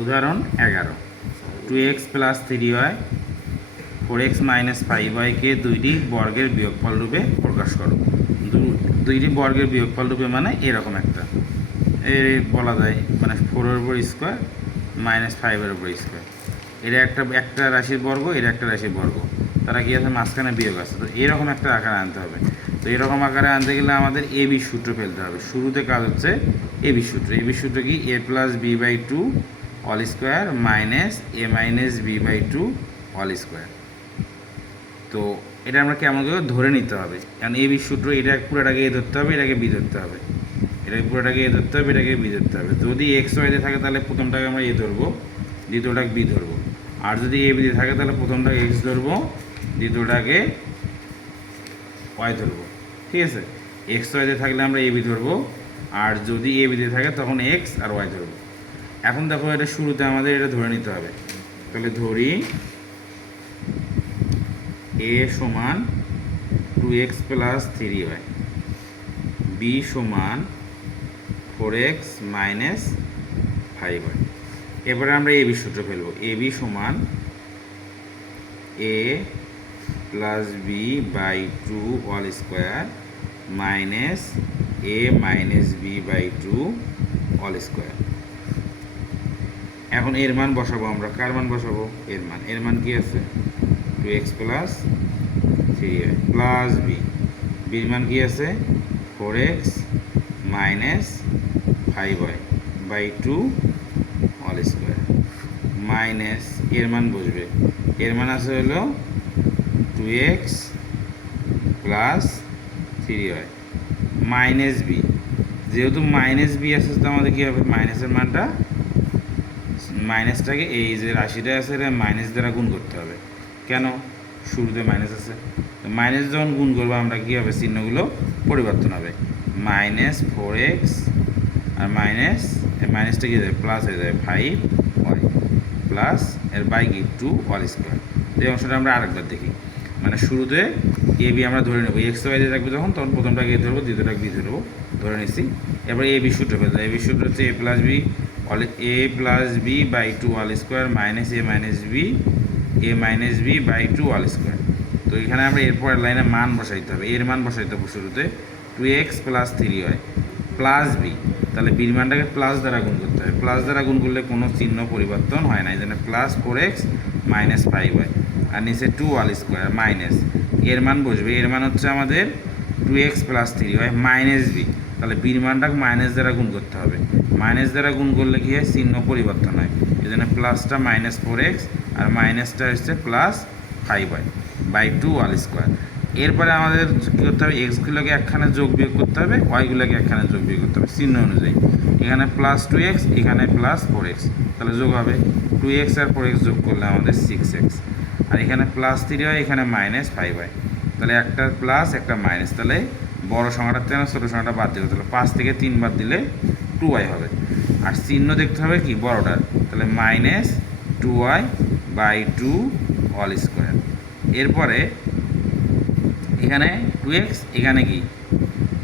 উদাহরণ 11, 2x plus 3y 4x minus 5y কে দুইটি বর্গের বিয়োগফল রূপে প্রকাশ করো। দুইটি বর্গের বিয়োগফল রূপে মানে এরকম একটা বলা যায়, মানে 4-এর উপর স্কোয়ার মাইনাস 5-এর উপর স্কোয়ার। এটা একটা রাশির বর্গ, এটা একটা রাশির বর্গ, তারা কি আছে মাঝখানে বিয়োগ আছে। তো এরকম একটা আকারে আনতে হবে। তো এরকম আকারে আনতে গেলে আমাদের এ বি সূত্র ফেলতে হবে। শুরুতে কাজ হচ্ছে এ বি সূত্র। এ বি সূত্র কি? a plus B by two all square minus A minus B by two all square. তো এটা আমরা কেমন করে ধরে নিতে হবে, কারণ এ বি সূত্র এটা পুরোটাকে এ ধরতে হবে, এটাকে বি ধরতে হবে, এটাকে পুরোটাকে এ ধরতে হবে, এটাকে বি ধরতে হবে। যদি এক্স ওয়াইতে থাকে তাহলে প্রথমটাকে আমরা এ ধরবো, দ্বিতীয়টাকে বি ধরবো। আর যদি এ বিতে থাকে তাহলে প্রথমটাকে এক্স ধরবো, দ্বিতীয়টাকে ওয়াই ধরবো। ঠিক আছে, এক্স ওয়াইতে থাকলে আমরা এ বি ধরবো, আর যদি এ বিতে থাকে তখন এক্স আর ওয়াই ধরবো। এখন দেখো এটা শুরুতে আমাদের এটা ধরে নিতে হবে। তাহলে ধরি এ সমান 2x প্লাস 3y, বি সমান 4x মাইনাস 5y। এবারে আমরা এ বি সূত্র ফেলবো। এ বি সমান a plus B by two all square minus A minus B by two all square. এখন এর মান বসাবো আমরা। কার মান বসাবো? এর মান কি আছে? 2x plus 3y plus B. বির মান কি আছে? 4x minus 5y by two all square minus এর মান বসবে। এর মান আছে হলো 2x plus 3y minus B. যেহেতু মাইনাস বি আছে তো আমাদের কী হবে? মাইনাসের মানটা, মাইনাসটাকে এই যে রাশিটা আছে এটা মাইনাস দ্বারা গুণ করতে হবে। কেন? শুরুতে মাইনাস আছে, তো মাইনাস যখন গুণ করবো আমরা কী হবে? চিহ্নগুলো পরিবর্তন হবে। মাইনাস 4x আর মাইনাসটা কী যাবে? প্লাস হয়ে যাবে 5y প্লাস এর বাই কি 2 অল স্কোয়ার। এই অংশটা আমরা আরেকবার দেখি। মানে শুরুতে এ বি আমরা ধরে নেবো, এক্স ওয়াই দিয়ে থাকবে তখন প্রথমটাকে এ ধরবো, দ্বিতীয়টাকে বি ধরবো, ধরে নিচ্ছি। এবার এ বি সূত্র ফেলতে হবে। এ বি সূত্র হচ্ছে a plus B by two all square minus A minus B by two all square. তো এখানে আমরা এরপরের লাইনে মান বসাইতে হবে। এর মান বসাইতে হবে শুরুতে 2x plus 3y plus B. তাহলে বির মানটাকে প্লাস দ্বারা গুণ করতে হবে। প্লাস দ্বারা গুণ করলে কোনো চিহ্ন পরিবর্তন হয় না, এই জন্য প্লাস 4x মাইনাস 5y আর নিচে 2 অল স্কোয়ার মাইনাস এর মান বসবে। এর মান হচ্ছে আমাদের 2x plus 3y minus B. তাহলে বির মানটাকে মাইনাস দ্বারা গুণ করতে হবে। মাইনাস দ্বারা গুণ করলে কী হয়? চিহ্ন পরিবর্তন হয়, এই জন্য প্লাসটা মাইনাস 4x আর মাইনাসটা হচ্ছে plus 5y by two all square. এরপরে আমাদের কী করতে হবে? এক্সগুলোকে একখানে যোগ বিয়োগ করতে হবে, ওয়াইগুলোকে একখানে যোগ বিয়োগ করতে হবে চিহ্ন অনুযায়ী। এখানে প্লাস 2x, এখানে প্লাস 4x, তাহলে যোগ হবে 2x আর 4x যোগ করলে আমাদের 6x। আর এখানে প্লাস 3y, এখানে মাইনাস 5y, তাহলে একটা প্লাস একটা মাইনাস। তাহলে বড় সংখ্যাটার থেকে ছোটো সংখ্যাটা বাদ দিতে, তাহলে 5 থেকে 3 বাদ দিলে 2y হবে। আর চিহ্ন দেখতে হবে কি? বড়টার, তাহলে minus 2y by two all square. এরপরে এখানে 2x, এখানে কি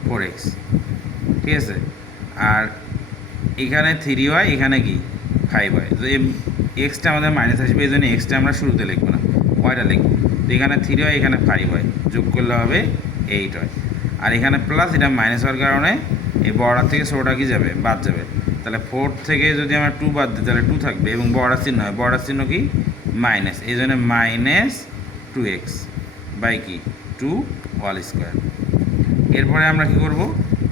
4x, ঠিক আছে। আর এখানে 3y, এখানে কি 5y। তো এক্সটা আমাদের মাইনাস আসবে, এই জন্য এক্সটা আমরা শুরুতে লিখবো না, ওয়াইটা লিখবো। তো এখানে 3y, এখানে 5y যোগ করলে হবে 8y। আর এখানে প্লাস, এটা মাইনাস হওয়ার কারণে এই বড়টার থেকে ছোটোটা কি যাবে? বাদ যাবে। তাহলে 4 থেকে যদি আমরা 2 বাদ দিই তাহলে 2 থাকবে এবং বড়টার চিহ্ন হয়, বড়টার চিহ্ন কি? মাইনাস, এই জন্য মাইনাস 2x বাই কি 2 অল স্কোয়ার। এরপরে আমরা কি করব?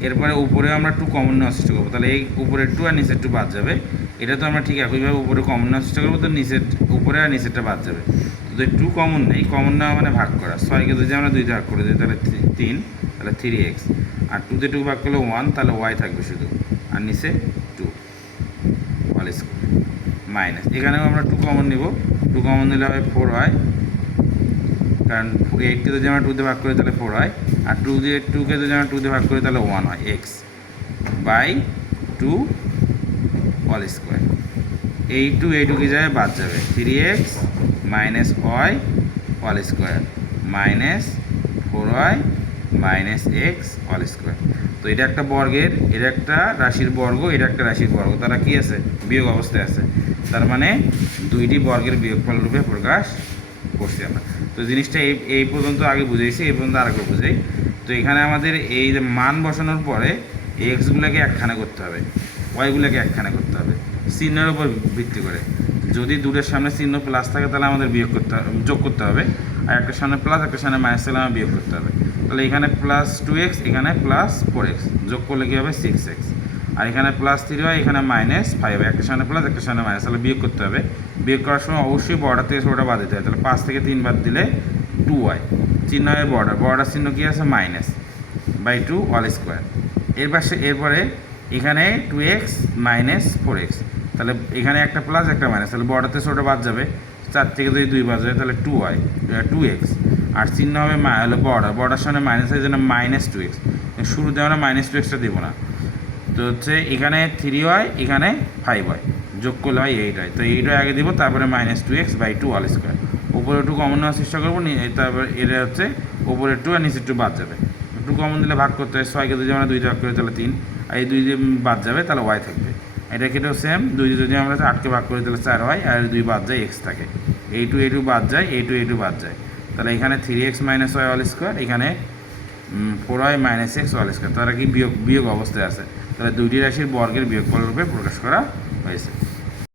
এরপরে উপরে আমরা 2 কমন নেওয়ার চেষ্টা করবো। তাহলে এই উপরে 2 আর নিচের 2 বাদ যাবে। এটা তো আমরা ঠিক একইভাবে উপরে কমন নেওয়ার চেষ্টা করবো, তো নিচের উপরে আর নিচেরটা বাদ যাবে। তো 2 কমন নেই, কমন নেওয়া মানে ভাগ করা। 6কে যদি আমরা 2 ভাগ করে দিই তাহলে 3, তাহলে 3x। আর 2 তে 2 ভাগ করলে 1, তাহলে y থাকবে শুধু, আর নিচে 2 অল স্কোয়ার মাইনাস। এখানেও আমরা 2 কমন নিব, 2 কমন নিলে হবে 4y, কারণ 8কে যদি আমরা 2 দিয়ে ভাগ করি তাহলে 4 হয়, আর 2কে যদি আমরা 2 দিয়ে ভাগ করি তাহলে 1 হয়, x বাই 2 অল স্কোয়ার। এই 2 কি যাবে? বাদ যাবে। 3x minus y all square minus 4y minus x all square. তো এটা একটা বর্গের, এটা একটা রাশির বর্গ, এটা একটা রাশির বর্গ, তারা কি আছে? বিয়োগ অবস্থায় আছে। তার মানে দুইটি বর্গের বিয়োগফল রূপে প্রকাশ করছি আমরা। তো জিনিসটা এই পর্যন্ত আগে বুঝেছি, এই পর্যন্ত আরেকবার বুঝাই। তো এখানে আমাদের এই যে মান বসানোর পরে এক্সগুলোকে একখানে করতে হবে, ওয়াইগুলোকে একখানে করতে হবে চিহ্নের উপর ভিত্তি করে। যদি দুটোর সামনে চিহ্ন প্লাস থাকে তাহলে আমাদের বিয়োগ করতে যোগ করতে হবে, আর একটা সামনে প্লাস একটা সামনে মাইনাস থাকলে আমার বিয়োগ করতে হবে। তাহলে এখানে প্লাস 2x, এখানে প্লাস 4x, যোগ করলে কী হবে? 6x। আর এখানে প্লাস 3 হয়, এখানে মাইনাস 5 হবে, একটা সামনে প্লাস একটা সামনে মাইনাস, তাহলে বিয়োগ করতে হবে। বিয়োগ করার সময় অবশ্যই বর্ডার থেকে ছোটোটা বাদ দিতে হবে। তাহলে 5 থেকে 3 বাদ দিলে 2y, চিহ্ন হয় বর্ডার চিহ্ন কী আছে? Minus by 2 whole square. এরপরে এখানে 2x মাইনাস 4x, তাহলে এখানে একটা প্লাস একটা মাইনাস, তাহলে বর্ডারতে ছোটো বাদ যাবে, 4 থেকে যদি 2 বাদ যাবে তাহলে 2x, আর চিহ্ন হবে হলো বর্ডার সামনে মাইনাস হয় জন্য মাইনাস 2x। শুরুতে আমরা মাইনাস 2xটা দেবো না। তো হচ্ছে এখানে 3y, এখানে 5y, যোগ করলে হয় 8y। তো 8y আগে দিব, তারপরে minus 2x by 2 whole square. উপরে 2 কমন নেওয়ার চেষ্টা করবো, তারপর এটা হচ্ছে উপরে 2 আর নিচে 2 বাদ যাবে। 2 কমন দিলে ভাগ করতে হয়, 6কে যদি আমরা 2 ভাগ করি তাহলে 3, আর এই 2 দিয়ে বাদ যাবে তাহলে y থাকবে। এটা কেটেও সেম, 2 যদি আমরা 8কে ভাগ করি তাহলে 4y, আর 2 বাদ যায় x থাকে, এই 2 বাদ যায়, এই 2 বাদ যায়। তাহলে এখানে 3x minus y all square, এখানে 4y minus x all square. তারা কি বিয়োগ অবস্থায় আছে। তাহলে দুইটি রাশির বর্গের বিয়োগফল রূপে প্রকাশ করা হয়েছে।